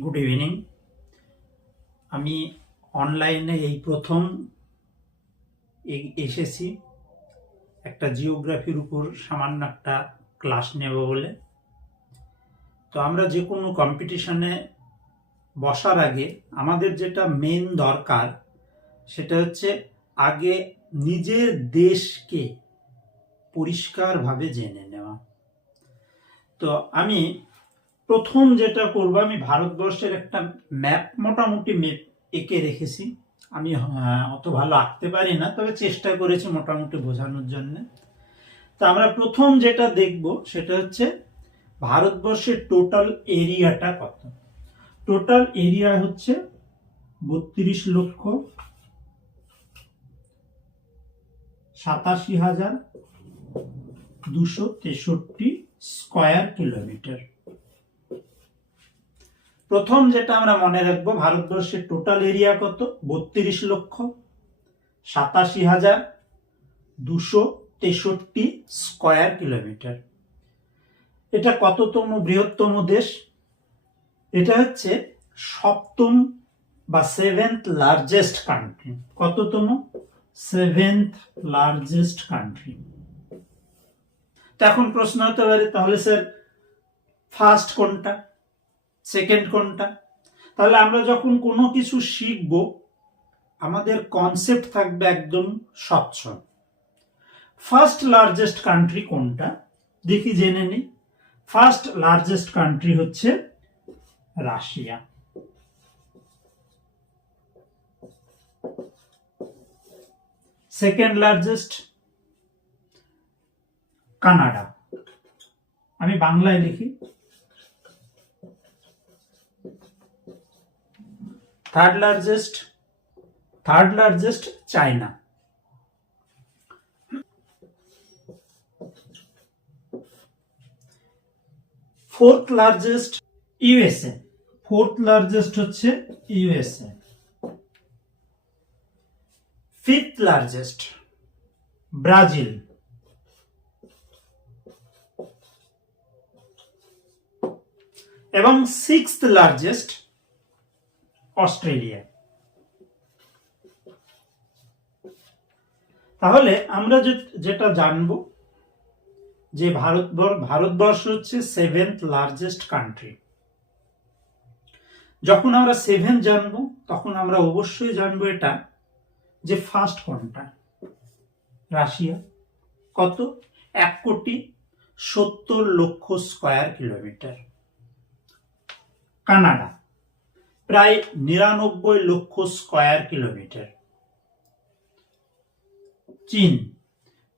Good evening আমি অনলাইনে এই প্রথম এসেছি। একটা জিওগ্রাফির উপর সামান্য একটা ক্লাস নেব বলে। তো আমরা যে কোনো কম্পিটিশনে বসার আগে আমাদের যেটা মেন দরকার, সেটা হচ্ছে আগে নিজের দেশকে পরিষ্কারভাবে জেনে নেওয়া। তো আমি প্রথম যেটা করব, আমি ভারতবর্ষের একটা ম্যাপ মোটামুটি ম্যাপ এঁকে রেখেছি। আমি অত ভালো আঁকতে পারি না, তবে চেষ্টা করেছি মোটামুটি বোঝানোর জন্য। তো আমরা প্রথম যেটা দেখব, সেটা হচ্ছে ভারতবর্ষের টোটাল এরিয়াটা কত? টোটাল এরিয়া হচ্ছে বত্রিশ লক্ষ সাতাশি হাজার দুশো তেষট্টি স্কয়ার কিলোমিটার প্রথম যেটা আমরা মনে রাখব, ভারতবর্ষের টোটাল এরিয়া কত? বত্রিশ লক্ষ, সাতাশি হাজার, দুশো তেষট্টি স্কয়ার কিলোমিটার এটা কততম বৃহত্তম দেশ? এটা হচ্ছে সপ্তম বা সেভেন্থ লার্জেস্ট কান্ট্রি কততম? সেভেন্থ লার্জেস্ট কান্ট্রি তো এখন প্রশ্ন হতে পারে, তাহলে স্যার ফার্স্ট কোনটা? সেকেন্ড কোনটা? তাহলে আমরা যখন কোনো কিছু শিখব, আমাদের কনসেপ্ট থাকবে একদম স্বচ্ছ ফার্স্ট লার্জেস্ট কান্ট্রি কোনটা? দেখি, জেনে নিই। ফার্স্ট লার্জেস্ট কান্ট্রি হচ্ছে রাশিয়া। Second largest Canada. আমি বাংলায় লিখি। Third largest third largest China fourth largest USA fourth largest হচ্ছে ইউএসএ ফিফথ লার্জেস্ট ব্রাজিল এবং সিক্সথ লার্জেস্ট অস্ট্রেলিয়া। তাহলে আমরা যেটা জানব, যে ভারতবর্ষ ভারতবর্ষ হচ্ছে সেভেন্থ লার্জেস্ট কান্ট্রি যখন আমরা সেভেন জানব, তখন আমরা অবশ্যই জানব এটা, যে ফার্স্ট কোনটা? রাশিয়া। কত? এক কোটি সত্তর লক্ষ স্কয়ার কিলোমিটার কানাডা। প্রায় নিরানব্বই লক্ষ স্কয়ার কিলোমিটার। চীন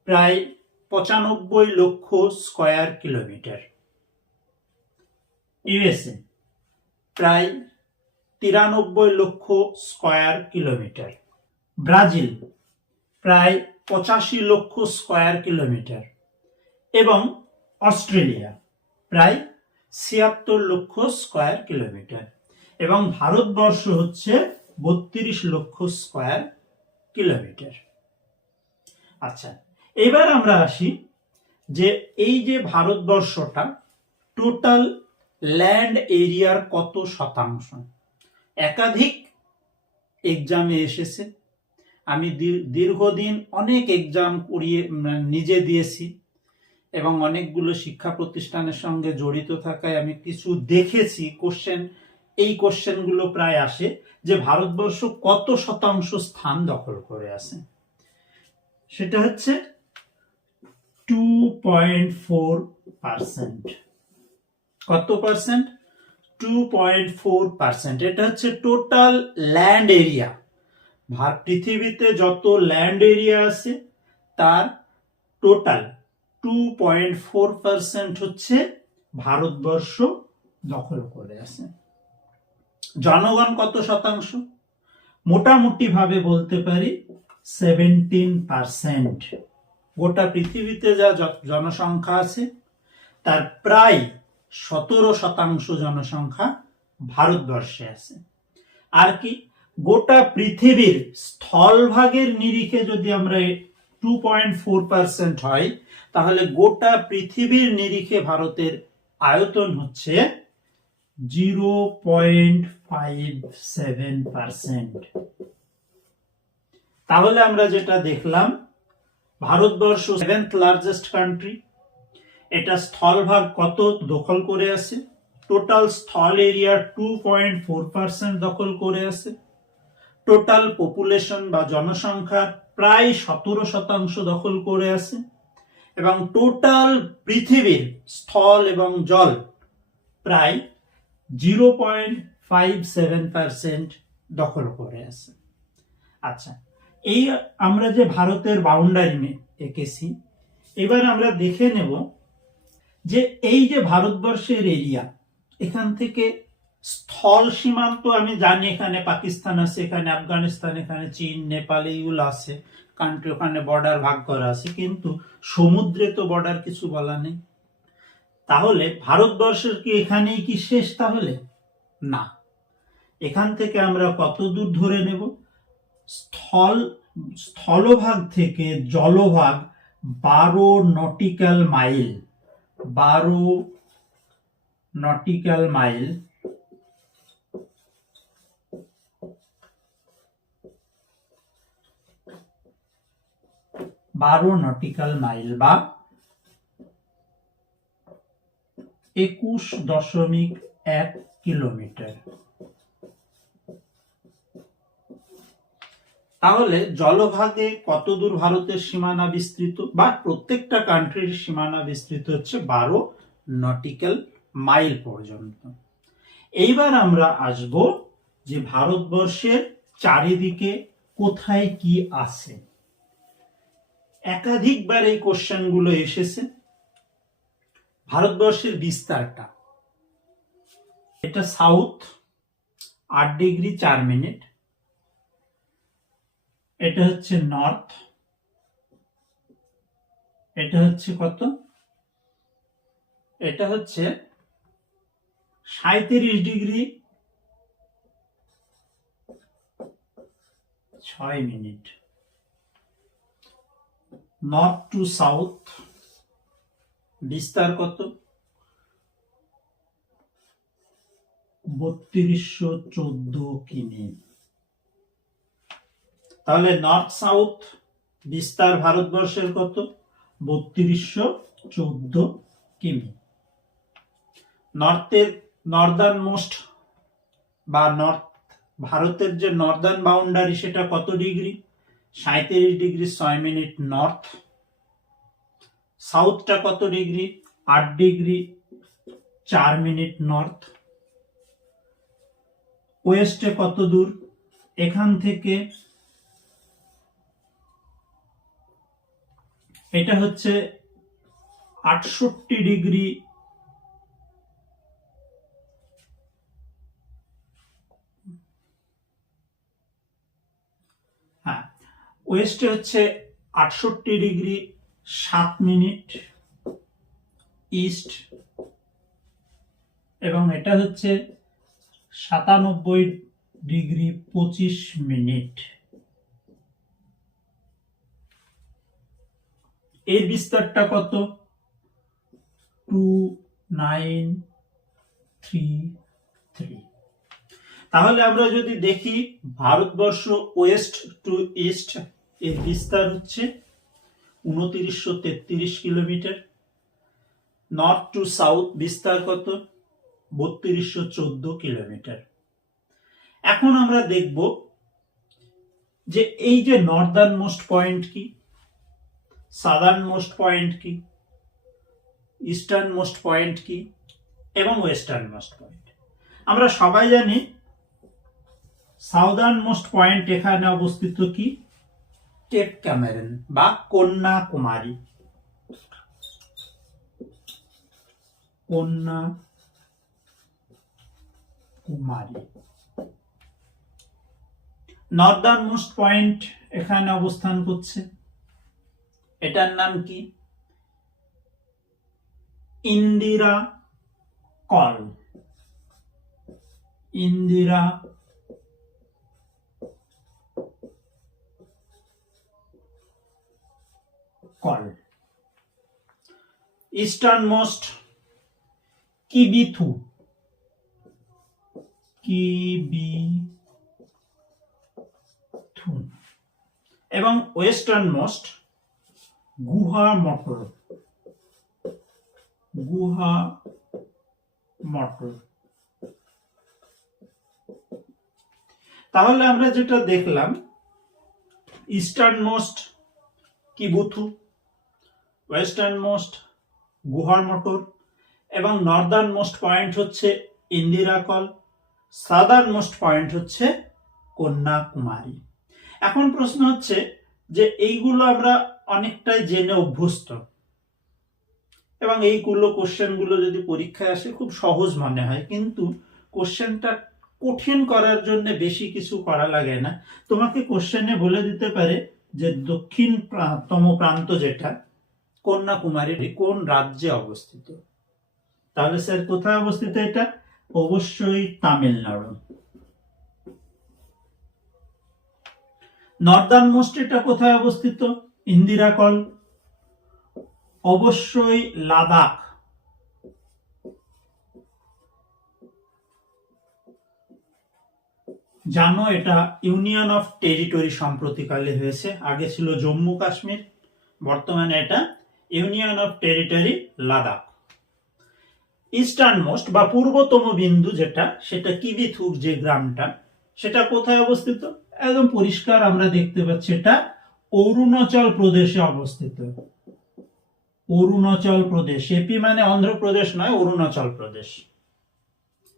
প্রায় পঁচানব্বই লক্ষ স্কয়ার কিলোমিটার। ইউএসএ প্রায় তিরানব্বই লক্ষ স্কয়ার কিলোমিটার। ব্রাজিল প্রায় পঁচাশি লক্ষ স্কয়ার কিলোমিটার। এবং অস্ট্রেলিয়া প্রায় ছিয়াত্তর লক্ষ স্কয়ার কিলোমিটার। এবং ভারতবর্ষ হচ্ছে বত্রিশ লক্ষ স্কয়ার কিলোমিটার। আচ্ছা এবার আমরা আসি যে এই যে ভারতবর্ষটা টোটাল ল্যান্ড এরিয়ার কত শতাংশ? একাধিক এক্সামে এসেছে। আমি দীর- দীর্ঘদিন অনেক এক্সাম করিয়ে নিজে দিয়েছি এবং অনেকগুলো শিক্ষা প্রতিষ্ঠানের সঙ্গে জড়িত থাকায় আমি কিছু দেখেছি কোশ্চেন এই কোশ্চেনগুলো প্রায় আসে যে ভারতবর্ষ কত শতাংশ স্থান দখল করে আছে। সেটা হচ্ছে টু পয়েন্ট ফোর পার্সেন্ট কত percent two point four percent এটা হচ্ছে টোটাল ল্যান্ড এরিয়া পৃথিবীতে যত ল্যান্ড এরিয়া আছে, তার total two point four percent হচ্ছে ভারতবর্ষ দখল করে আছে। জনগণ কত শতাংশ? মোটামুটি ভাবে বলতে পারি সেভেন্টিন পার্সেন্ট গোটা পৃথিবীতে যা জনসংখ্যা আছে, তার প্রায় সতেরো শতাংশ জনসংখ্যা ভারতবর্ষে আছে। আর কি, গোটা পৃথিবীর স্থলভাগের নিরিখে যদি আমরা টু পয়েন্ট ফোর পার্সেন্ট হয়, তাহলে গোটা পৃথিবীর নিরিখে ভারতের আয়তন হচ্ছে জিরো পয়েন্ট তাহলে আমরা যেটা দেখলাম, ভারতবর্ষ সেভেন্থ লার্জেস্ট কান্ট্রি এটা স্থলভাগ কত দখল করে আছে? টোটাল স্থল area two point four percent দখল করে আছে। টোটাল পপুলেশন বা জনসংখ্যার প্রায় সতেরো শতাংশ দখল করে আছে। এবং টোটাল পৃথিবীর স্থল এবং জল প্রায় zero point five seven percent দখল করে আছে। আচ্ছা এই আমরা যে ভারতের বাউন্ডারি এঁকেছি, এবার আমরা দেখে নেব যে এই যে ভারতবর্ষের এরিয়া এখান থেকে স্থল সীমান্ত আমি জানি এখানে পাকিস্তান আছে, এখানে আফগানিস্তান, এখানে চীন, নেপাল এইগুলো আছে কান্ট্রি ওখানে বর্ডার ভাগ করা আছে, কিন্তু সমুদ্রে তো বর্ডার কিছু বলা নেই। তাহলে ভারতবর্ষের কি এখানেই কি শেষ তাহলে? না। এখান থেকে আমরা কত দূর ধরে নেব? স্থল, স্থলভাগ থেকে জলভাগ বারো নটিক্যাল মাইল, বারো নটিক্যাল মাইল। বারো নটিক্যাল মাইল বা একুশ দশমিক এক কিলোমিটার। তাহলে জলভাগে কত দূর ভারতের সীমানা বিস্তৃত বা প্রত্যেকটা কান্ট্রির সীমানা বিস্তৃত হচ্ছে বারো নটিক্যাল মাইল পর্যন্ত। এইবার আমরা আসব যে ভারতবর্ষের চারিদিকে কোথায় কি আছে। একাধিকবার এই কোশ্চেনগুলো এসেছে। ভারতবর্ষের বিস্তারটা। এটা সাউথ আট ডিগ্রি চার মিনিট এটা হচ্ছে নর্থ এটা হচ্ছে কত? এটা হচ্ছে সাঁত্রিশ ডিগ্রি ছয় মিনিট। নর্থ টু সাউথ বিস্তার কত? বত্রিশশো চোদ্দ কিমি। তাহলে নর্থ সাউথ বিস্তার ভারতবর্ষের কত? বত্রিশশো চোদ্দ কিমি। নর্থের নর্দার্ন মোস্ট বা নর্থ, ভারতের যে নর্দার্ন বাউন্ডারি সেটা কত ডিগ্রি? সাঁত্রিশ ডিগ্রি ছয় মিনিট নর্থ। সাউথটা কত ডিগ্রি? আট ডিগ্রি চার মিনিট নর্থ। ওয়েস্টে কত দূর? এখান থেকে এটা হচ্ছে আটষট্টি ডিগ্রি হ্যাঁ ওয়েস্টে হচ্ছে আটষট্টি ডিগ্রি সাত মিনিট ইস্ট এবং এটা হচ্ছে সাতানব্বই ডিগ্রি পঁচিশ মিনিট। এর বিস্তারটা কত? টু নাইন থ্রি থ্রি তাহলে আমরা যদি দেখি ভারতবর্ষ ওয়েস্ট টু ইস্ট এর বিস্তার হচ্ছে উনত্রিশশো তেত্রিশ কিলোমিটার। নর্থ টু সাউথ বিস্তার কত? বত্রিশশো চোদ্দ কিলোমিটার। এখন আমরা দেখব যে এই যে নর্দার্ন মোস্ট পয়েন্ট কি? সাদার্ন মোস্ট পয়েন্ট কি? ইস্টার্ন মোস্ট পয়েন্ট কি? এবং ওয়েস্টার্ন মোস্ট পয়েন্ট আমরা সবাই জানি সাউদার্ন মোস্ট পয়েন্ট এখানে অবস্থিত কি? কেপ ক্যামেরন বা কন্যাকুমারী। কন্যা কুমারী নর্দার্ন মোস্ট পয়েন্ট এখানে অবস্থান করছে। এটার নাম কি? Indira col. Indira col. Eastern most Kibithu. কি বি থুন এবং ওয়েস্টার্ন মোস্ট গুহা মটর গুহা মটর তাহলে আমরা যেটা দেখলাম eastern most Kibithu western most Guhar Moti এবং নর্দার্ন মোস্ট পয়েন্ট হচ্ছে ইন্দিরাকল সাদার্ন মোস্ট পয়েন্ট হচ্ছে কন্যাকুমারী। এখন প্রশ্ন হচ্ছে যে এইগুলো আমরা অনেকটাই জেনে অভ্যস্ত। এবং এইগুলো কোশ্চেনগুলো যদি পরীক্ষায় আসে, খুব সহজ মনে হয়। কিন্তু কোশ্চেনটা কঠিন করার জন্য বেশি কিছু করা লাগে না। তোমাকে কোশ্চেনে বলে দিতে পারে যে দক্ষিণ তম প্রান্ত যেটা, কন্যাকুমারীর কোন রাজ্যে অবস্থিত? তাহলে স্যার, কোথায় অবস্থিত এটা? অবশ্যই তামিলনাড়ু। নর্দার্ন মোস্ট এটা কোথায় অবস্থিত? ইন্দিরাকল অবশ্যই লাদাখ। জানো, এটা ইউনিয়ন অফ টেরিটরি সম্প্রতিকালে হয়েছে। আগে ছিল জম্মু কাশ্মীর, বর্তমানে এটা union of territory Ladakh. Eastern most বা পূর্বতম বিন্দু যেটা, সেটা কিবিথুক যে গ্রামটা, সেটা কোথায় অবস্থিত? একদম পরিষ্কার আমরা দেখতে পাচ্ছি এটা অরুণাচল প্রদেশে অবস্থিত। অরুণাচল প্রদেশ এপি মানে অন্ধ্রপ্রদেশ নয়, অরুণাচল প্রদেশ।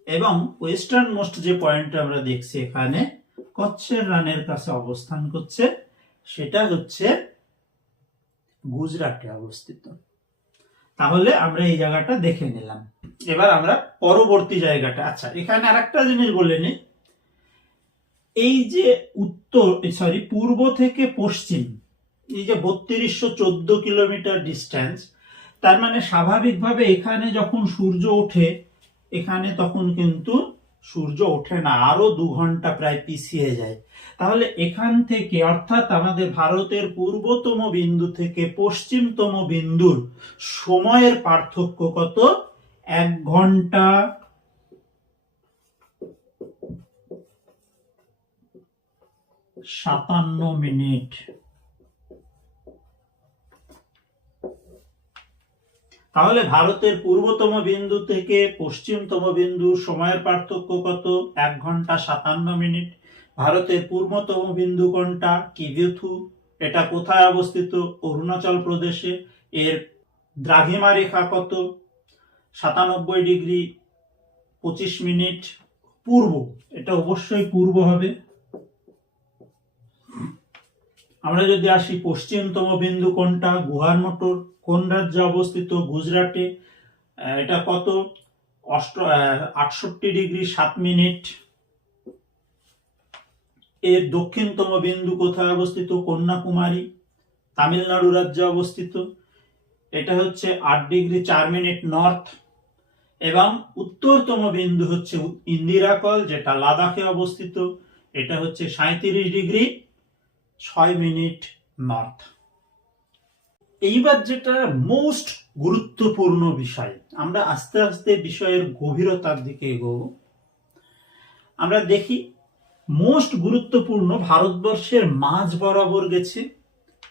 এবং ওয়েস্টার্ন মোস্ট যে পয়েন্ট আমরা দেখছি এখানে, কচ্ছের রানের কাছে অবস্থান করছে, সেটা হচ্ছে গুজরাটে অবস্থিত। তাহলে আমরা এই জায়গাটা দেখে নিলাম। এবার আমরা পরবর্তী জায়গাটা আচ্ছা এখানে আরেকটা জিনিস বলে নি এই যে উত্তর সরি পূর্ব থেকে পশ্চিম, এই যে বত্রিশশো চোদ্দ কিলোমিটার ডিস্টেন্স তার মানে স্বাভাবিকভাবে এখানে যখন সূর্য ওঠে, এখানে তখন কিন্তু সূর্য ওঠে না, আরও দু ঘণ্টা প্রায় পিছিয়ে যায়। তাহলে এখান থেকে, অর্থাৎ আমাদের ভারতের পূর্বতম বিন্দু থেকে পশ্চিমতম বিন্দুর সময়ের পার্থক্য কত? এক ঘণ্টা সাতান্ন মিনিট। তাহলে ভারতের পূর্বতম বিন্দু থেকে পশ্চিমতম বিন্দু সময়ের পার্থক্য কত? এক ঘণ্টা সাতান্ন মিনিট। ভারতের পূর্বতম বিন্দু কোনটা? কিবিথু এটা কোথায় অবস্থিত? অরুণাচল প্রদেশে। এর দ্রাঘিমা রেখা কত? সাতানব্বই ডিগ্রি পঁচিশ মিনিট পূর্ব। এটা অবশ্যই পূর্ব হবে। আমরা যদি আসি পশ্চিমতম বিন্দু কোনটা? গুহার মোটর। কোন রাজ্যে অবস্থিত? গুজরাটে। এটা কত? অষ্ট আটষট্টি ডিগ্রি সাত মিনিট। এর দক্ষিণতম বিন্দু কোথায় অবস্থিত? কন্যাকুমারী। তামিলনাড়ু রাজ্যে অবস্থিত। এটা হচ্ছে আট ডিগ্রি চার মিনিট নর্থ। এবং উত্তরতম বিন্দু হচ্ছে ইন্দিরাকল যেটা লাদাখে অবস্থিত। এটা হচ্ছে সাঁত্রিশ ডিগ্রি ছয় মিনিট নর্থ এইবার যেটা মোস্ট গুরুত্বপূর্ণ বিষয়, আমরা আস্তে আস্তে বিষয়ের গভীরতার দিকে এগোব। আমরা দেখি মোস্ট গুরুত্বপূর্ণ ভারতবর্ষের মাঝ বরাবর গেছে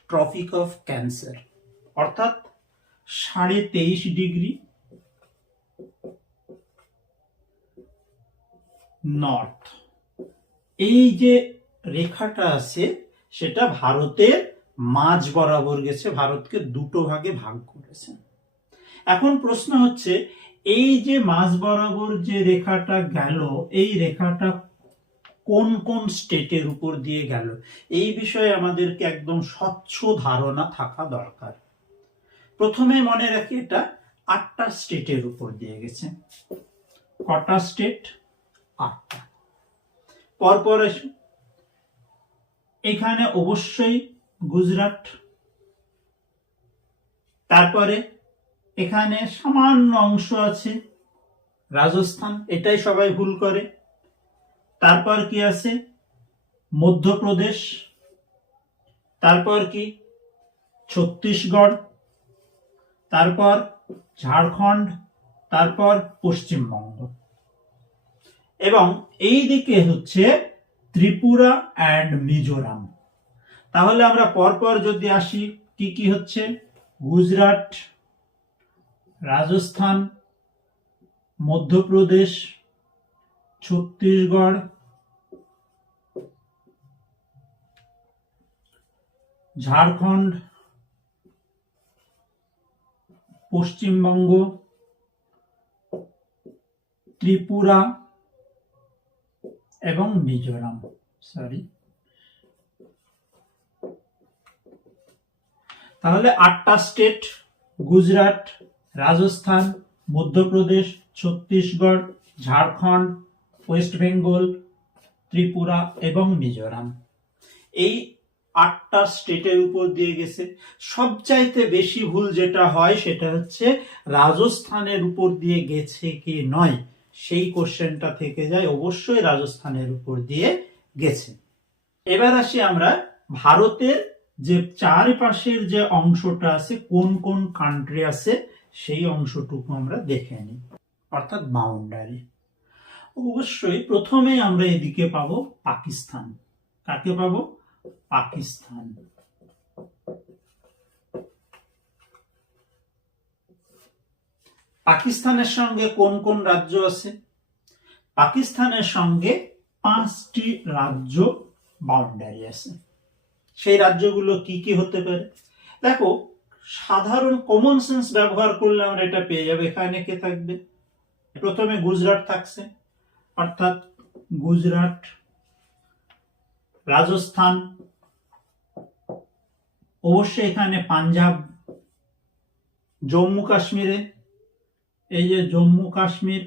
ট্রফিক অফ ক্যান্সার অর্থাৎ সাড়ে তেইশ ডিগ্রি নর্থ এই যে রেখাটা আছে সেটা ভারতের মাঝ বরাবর গেছে, ভারতকে দুটো ভাগে ভাগ করেছে। এখন প্রশ্ন হচ্ছে, এই যে মাঝ বরাবর যে রেখাটা গেল, এই রেখাটা কোন কোন স্টেটের উপর দিয়ে গেল? এই বিষয়ে আমাদেরকে একদম স্বচ্ছ ধারণা থাকা দরকার। প্রথমে মনে রাখি এটা আটটা স্টেটের উপর দিয়ে গেছে। কটা স্টেট? আটটা। পরপর এখানে অবশ্যই গুজরাট, তারপরে এখানে সামান্য অংশ আছে রাজস্থান, এটাই সবাই ভুল করে। তারপর কি আছে? মধ্যপ্রদেশ, তারপর কি? ছত্তিশগড়, তারপর ঝাড়খণ্ড, তারপর পশ্চিমবঙ্গ। এবং এই দিকে হচ্ছে ত্রিপুরা অ্যান্ড মিজোরাম। তাহলে আমরা পরপর যদি আসি, কি কি হচ্ছে? গুজরাট, রাজস্থান, মধ্যপ্রদেশ, ছত্তিশগড়, ঝাড়খণ্ড, পশ্চিমবঙ্গ, ত্রিপুরা এবং মিজোরাম সরি তাহলে আটটা স্টেট গুজরাট, রাজস্থান, মধ্যপ্রদেশ, ছত্তিশগড়, ঝাড়খণ্ড, ওয়েস্ট বেঙ্গল, ত্রিপুরা এবং মিজোরাম। এই আটটা স্টেটের উপর দিয়ে গেছে। সবচাইতে বেশি ভুল যেটা হয় সেটা হচ্ছে রাজস্থানের উপর দিয়ে গেছে কি নয়। সেই কোশ্চেনটা থেকে যায়, অবশ্যই রাজস্থানের উপর দিয়ে গেছে। এবার আসি আমরা ভারতের যে চারপাশের যে অংশটা আছে, কোন কোন কান্ট্রি আছে, সেই অংশটুকু আমরা দেখে নিই। অর্থাৎ বাউন্ডারি অবশ্যই প্রথমে আমরা এদিকে পাবো পাকিস্তান। কাকে পাবো? পাকিস্তান। পাকিস্তানের সঙ্গে কোন কোন রাজ্য আছে? পাকিস্তানের সঙ্গে পাঁচটি রাজ্য বাউন্ডারি আছে। সেই রাজ্যগুলো কি কি হতে পারে? দেখো, সাধারণ কমন সেন্স ব্যবহার করলে আমরা এটা পেয়ে যাব। এখানে কে থাকবে? প্রথমে গুজরাট থাকছে। অর্থাৎ গুজরাট, রাজস্থান, অবশ্যই এখানে পাঞ্জাব, জম্মু কাশ্মীরে এই যে জম্মু কাশ্মীর।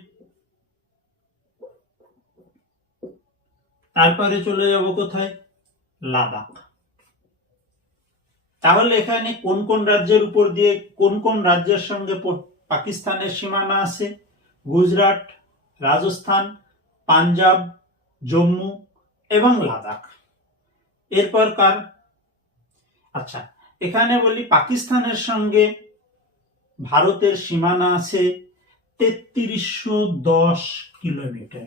তারপরে চলে যাব কোথায়? লাদাখ। তাহলে এখানে কোন কোন রাজ্যের উপর দিয়ে কোন কোন রাজ্যের সঙ্গে পাকিস্তানের সীমানা আছে? গুজরাট, রাজস্থান, পাঞ্জাব, জম্মু এবং লাদাখ। এরপর কার? আচ্ছা এখানে বলি পাকিস্তানের সঙ্গে ভারতের সীমানা আছে তেত্রিশশো দশ কিলোমিটার।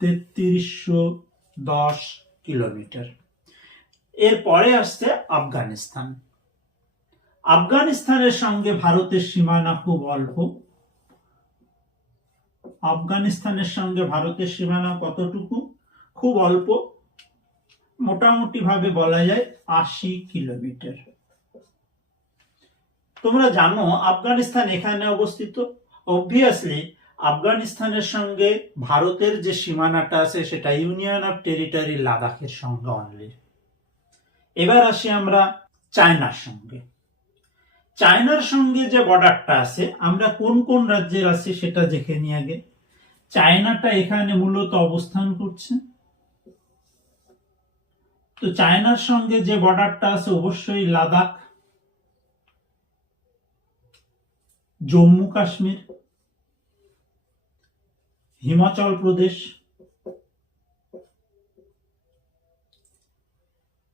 তেত্রিশশো দশ কিলোমিটার। এরপরে আসছে আফগানিস্তান। আফগানিস্তানের সঙ্গে ভারতের সীমানা খুব অল্প। আফগানিস্তানের সঙ্গে ভারতের সীমানা কতটুকু? খুব অল্প। মোটামুটি ভাবে বলা যায় আশি কিলোমিটার। তোমরা জানো আফগানিস্তান এখানে অবস্থিত। অবভিয়াসলি আফগানিস্তানের সঙ্গে ভারতের যে সীমানাটা আছে, সেটা ইউনিয়ন অফ টেরিটরি লাদাখের সঙ্গে অনলি এবার আসি আমরা চায়নার সঙ্গে। চায়নার সঙ্গে যে বর্ডারটা আছে, আমরা কোন কোন রাজ্যের আছে সেটা দেখে নিয়ে আগে। চায়নাটা এখানে মূলত অবস্থান করছে। তো চায়নার সঙ্গে যে বর্ডারটা আছে, অবশ্যই লাদাখ জম্মু কাশ্মীর, হিমাচল প্রদেশ,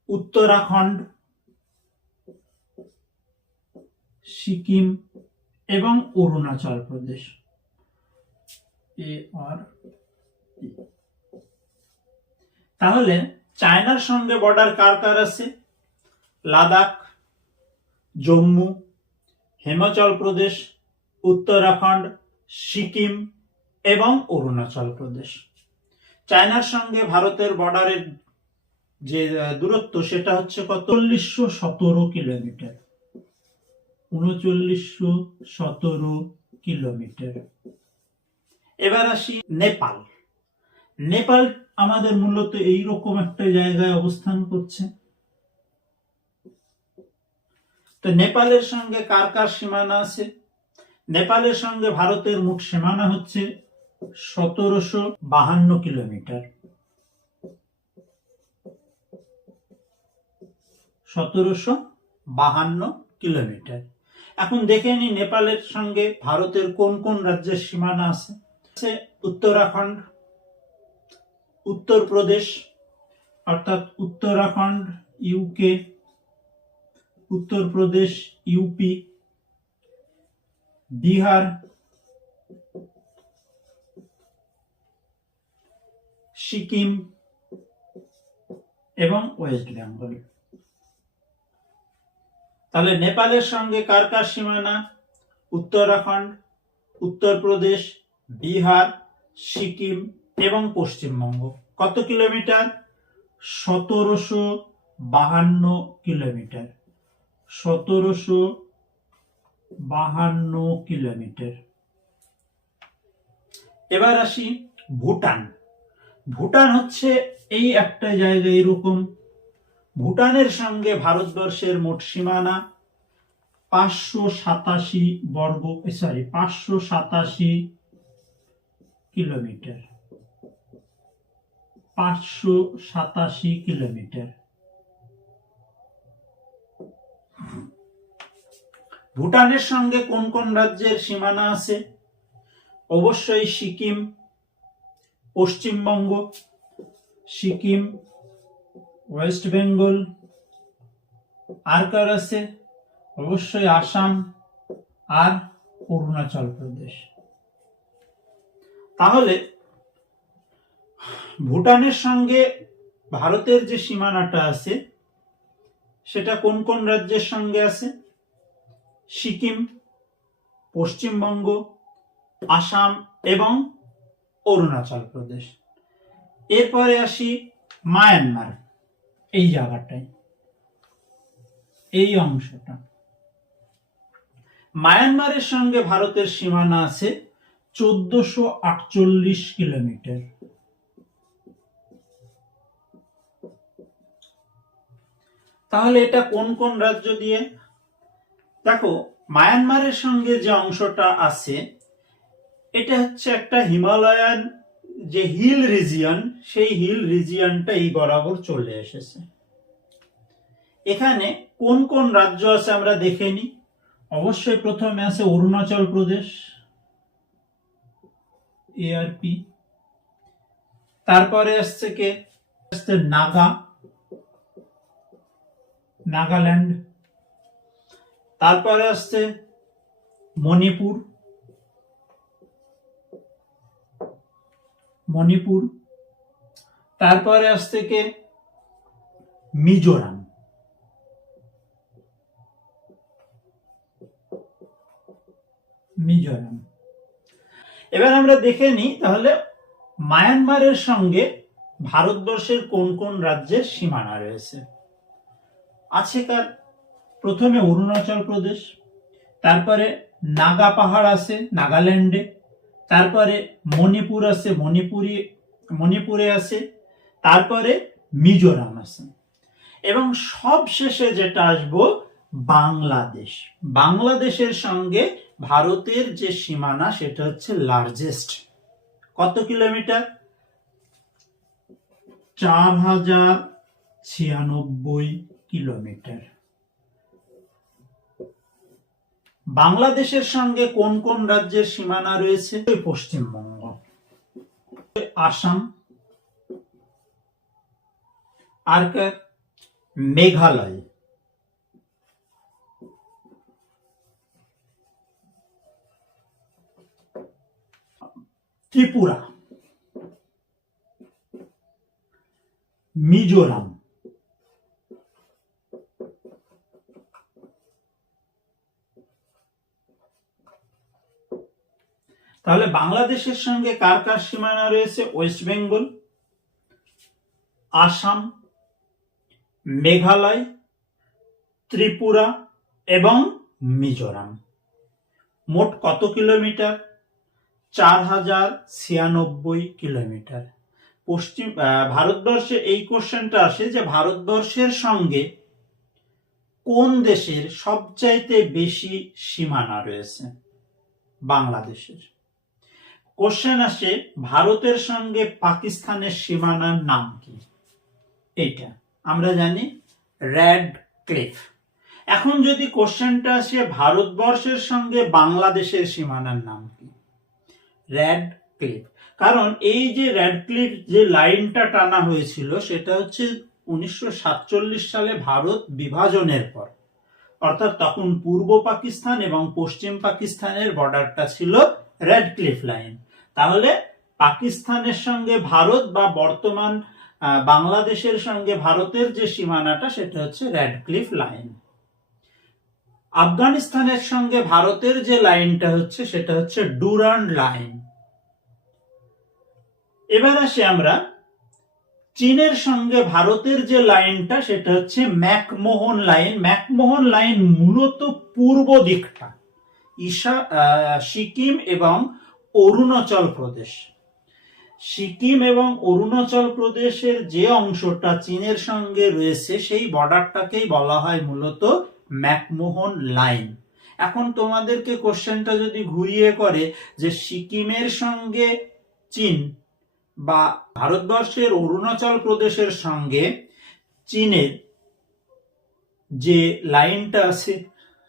উত্তরাখণ্ড, সিকিম এবং অরুণাচল প্রদেশ। এ আর তাহলে চায়নার সঙ্গে বর্ডার কার কার আছে? লাদাখ, জম্মু, হিমাচল প্রদেশ উত্তরাখণ্ড সিকিম এবং অরুণাচল প্রদেশ। চায়নার সঙ্গে ভারতের বর্ডারের যে দূরত্ব সেটা হচ্ছে কত? চল্লিশশো সতেরো কিলোমিটার। উনচল্লিশশো সতেরো কিলোমিটার। এবার আসি নেপাল। নেপাল আমাদের মূলত এইরকম একটা জায়গায় অবস্থান করছে। তো নেপালের সঙ্গে কার কার সীমানা আছে? নেপালের সঙ্গে ভারতের মোট সীমানা হচ্ছে সতেরোশো বাহান্ন কিলোমিটার। সতেরোশো বাহান্ন কিলোমিটার। এখন দেখে নি নেপালের সঙ্গে ভারতের কোন কোন রাজ্যের সীমানা আছে। আছে উত্তরাখণ্ড, উত্তরপ্রদেশ, অর্থাৎ উত্তরাখণ্ড, ইউকে, উত্তরপ্রদেশ, ইউপি বিহার, সিকিম এবং ওয়েস্ট বেঙ্গল। তাহলে নেপালের সঙ্গে কার কার সীমানা? উত্তরাখণ্ড, উত্তরপ্রদেশ, বিহার, সিকিম এবং পশ্চিমবঙ্গ। কত কিলোমিটার? সতেরোশো বাহান্ন কিলোমিটার। সতেরোশো বাহান্ন কিলোমিটার। এবার আসি ভুটান। ভুটান হচ্ছে এই একটা জায়গা এরকম। ভুটানের সঙ্গে ভারতবর্ষের মোট সীমানা পাঁচশো সাতাশি বর্গ সরি পাঁচশো সাতাশি কিলোমিটার। পাঁচশো সাতাশি কিলোমিটার। ভুটানের সঙ্গে কোন কোন রাজ্যের সীমানা আছে? অবশ্যই সিকিম, পশ্চিমবঙ্গ, সিকিম, ওয়েস্ট বেঙ্গল আর কার আছে, অবশ্যই আসাম আর অরুণাচল প্রদেশ। তাহলে ভুটানের সঙ্গে ভারতের যে সীমানাটা আছে, সেটা কোন কোন রাজ্যের সঙ্গে আছে? সিকিম, পশ্চিমবঙ্গ, আসাম এবং অরুণাচল প্রদেশ। এরপরে আসি মায়ানমার, এই জায়গাটায়, এই অংশটা। মায়ানমারের সঙ্গে ভারতের সীমানা আছে চোদ্দশো আটচল্লিশ কিলোমিটার। তাহলে এটা কোন কোন রাজ্য দিয়ে? দেখো, মায়ানমারের সঙ্গে যে অংশটা আছে, এটা হচ্ছে একটা হিমালয়ান যে হিল রিজিয়ন, সেই হিল রিজিয়নটা এই বরাবর চলে এসেছে। এখানে কোন কোন রাজ্য আছে আমরা দেখে নিই অবশ্যই প্রথমে আছে অরুণাচল প্রদেশ এআরপি তারপরে আসছে কে? আসছে নাগা, নাগাল্যান্ড। তারপরে আসছে মণিপুর। মণিপুর। তারপরে আসছে কে? মিজোরাম। মিজোরাম। এবার আমরা দেখে নিই তাহলে মায়ানমারের সঙ্গে ভারতবর্ষের কোন কোন রাজ্যের সীমানা রয়েছে। আছে কার? প্রথমে অরুণাচল প্রদেশ, তারপরে নাগা পাহাড় আছে নাগাল্যান্ডে, তারপরে মণিপুর আছে মণিপুরি, মণিপুরে আছে, তারপরে মিজোরাম আছে। এবং সব শেষে যেটা আসব, বাংলাদেশ। বাংলাদেশের সঙ্গে ভারতের যে সীমানা, সেটা হচ্ছে লার্জেস্ট কত কিলোমিটার? চার হাজার ছিয়ানব্বই কিলোমিটার। বাংলাদেশের সঙ্গে কোন কোন রাজ্যের সীমানা রয়েছে? পশ্চিমবঙ্গ আসাম আর? মেঘালয়। ত্রিপুরা। মিজোরাম। তাহলে বাংলাদেশের সঙ্গে কার কার সীমানা রয়েছে? ওয়েস্ট বেঙ্গল আসাম মেঘালয় ত্রিপুরা এবং মিজোরাম। মোট কত কিলোমিটার? চার হাজার ছিয়ানব্বই কিলোমিটার। পশ্চিম ভারতবর্ষে এই কোশ্চেনটা আসে যে ভারতবর্ষের সঙ্গে কোন দেশের সবচাইতে বেশি সীমানা রয়েছে? বাংলাদেশের। কোশ্চেন আসে, ভারতের সঙ্গে পাকিস্তানের সীমানার নাম কি? এইটা। আমরা জানি রেড ক্লিফ। এখন যদি কোশ্চেনটা আসে, ভারতবর্ষের সঙ্গে বাংলাদেশের সীমানার নাম কি? Radcliffe. কারণ এই যে রেড ক্লিফ যে লাইনটা টানা হয়েছিল, সেটা হচ্ছে উনিশশো সাতচল্লিশ সালে ভারত বিভাজনের পর। অর্থাৎ তখন পূর্ব পাকিস্তান এবং পশ্চিম পাকিস্তানের বর্ডারটা ছিল রেড ক্লিফ লাইন। তাহলে পাকিস্তানের সঙ্গে ভারত বা বর্তমান বাংলাদেশের সঙ্গে ভারতের যে সীমানাটা, সেটা হচ্ছে রেড ক্লিফ লাইন আফগানিস্তানের সঙ্গে ভারতের যে লাইনটা হচ্ছে, সেটা হচ্ছে ডুরান্ড লাইন এবার আসি আমরা চীনের সঙ্গে ভারতের যে লাইনটা সেটা হচ্ছে ম্যাকমোহন লাইন ম্যাকমোহন লাইন মূলত পূর্ব দিকটা ঈশা সিকিম এবং অরুণাচল প্রদেশ। সিকিম এবং অরুণাচল প্রদেশের যে অংশটা চীনের সঙ্গে রয়েছে, সেই বর্ডারটাকেই বলা হয় মূলত ম্যাকমোহন লাইন। এখন তোমাদেরকে কোশ্চেনটা যদি ঘুরিয়ে করে যে সিকিমের সঙ্গে চীন বা ভারতবর্ষের অরুণাচল প্রদেশের সঙ্গে চীনের যে লাইনটা আছে,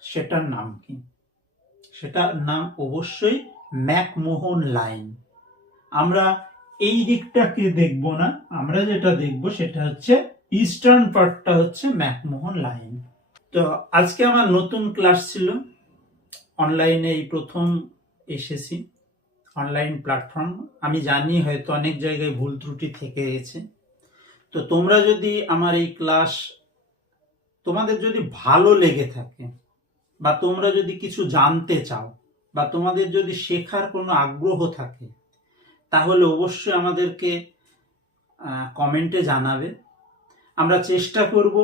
সেটার নাম কি? সেটার নাম অবশ্যই ম্যাকমোহন লাইন। আমরা এই দিকটাকে দেখব না, আমরা যেটা দেখব সেটা হচ্ছে ইস্টার্ন পার্টটা হচ্ছে ম্যাকমোহন লাইন। তো আজকে আমার নতুন ক্লাস ছিল, অনলাইনে এই প্রথম এসেছি, অনলাইন প্ল্যাটফর্ম। আমি জানি হয়তো অনেক জায়গায় ভুল ত্রুটি থেকে গেছে। তো তোমরা যদি আমার এই ক্লাস তোমাদের যদি ভালো লেগে থাকে বা তোমরা যদি কিছু জানতে চাও বা তোমাদের যদি শেখার কোনো আগ্রহ থাকে, তাহলে অবশ্যই আমাদেরকে কমেন্টে জানাবে। আমরা চেষ্টা করব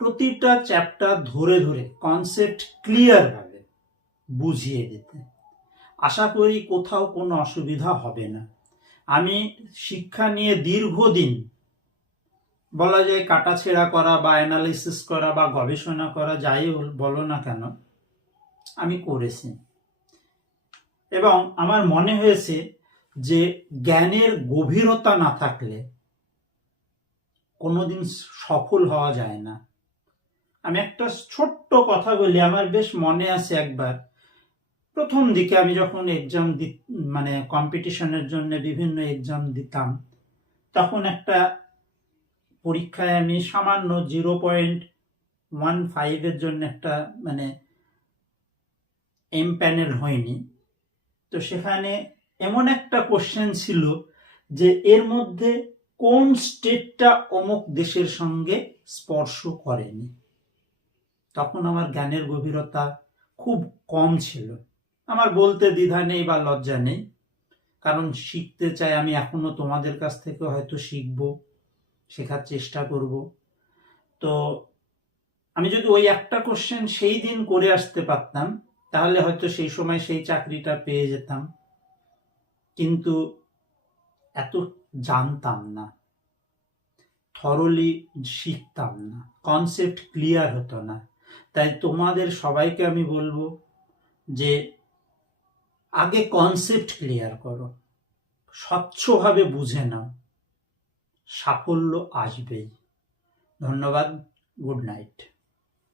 প্রতিটা চ্যাপ্টার ধরে ধরে কনসেপ্ট ক্লিয়ারভাবে বুঝিয়ে দিতে। আশা করি কোথাও কোনো অসুবিধা হবে না। আমি শিক্ষা নিয়ে দীর্ঘদিন বলা যায় কাটাছেড়া করা বা অ্যানালিসিস করা বা গবেষণা করা, যাই বলো না কেন, আমি করেছি। এবং আমার মনে হয়েছে যে জ্ঞানের গভীরতা না থাকলে কোনোদিন সফল হওয়া যায় না। আমি একটা ছোট্ট কথা বলি, আমার বেশ মনে আছে একবার। প্রথম দিকে আমি যখন এক্সাম দি মানে কম্পিটিশনের জন্য বিভিন্ন এক্সাম দিতাম, তখন একটা পরীক্ষায় আমি সামান্য জিরো পয়েন্ট ওয়ান ফাইভের জন্য একটা মানে এম প্যানেল হয়নি। তো সেখানে এমন একটা কোশ্চেন ছিল যে এর মধ্যে কোন স্টেটটা অমুক দেশের সঙ্গে স্পর্শ করেনি। তখন আমার জ্ঞানের গভীরতা খুব কম ছিল। আমার বলতে দ্বিধা নেই বা লজ্জা নেই, কারণ শিখতে চাই আমি এখনও তোমাদের কাছ থেকে হয়তো শিখব, শেখার চেষ্টা করব। তো আমি যদি ওই একটা কোশ্চেন সেই দিন করে আসতে পারতাম তাহলে হয়তো সেই সময় সেই চাকরিটা পেয়ে যেতাম। কিন্তু এত জানতাম না। থরলি শিখতাম না। কনসেপ্ট ক্লিয়ার হতো না। তাই তোমাদের সবাইকে আমি বলব যে, আগে কনসেপ্ট ক্লিয়ার করো। স্বচ্ছভাবে বুঝে নাও। সাফল্য আসবেই। ধন্যবাদ। Good night.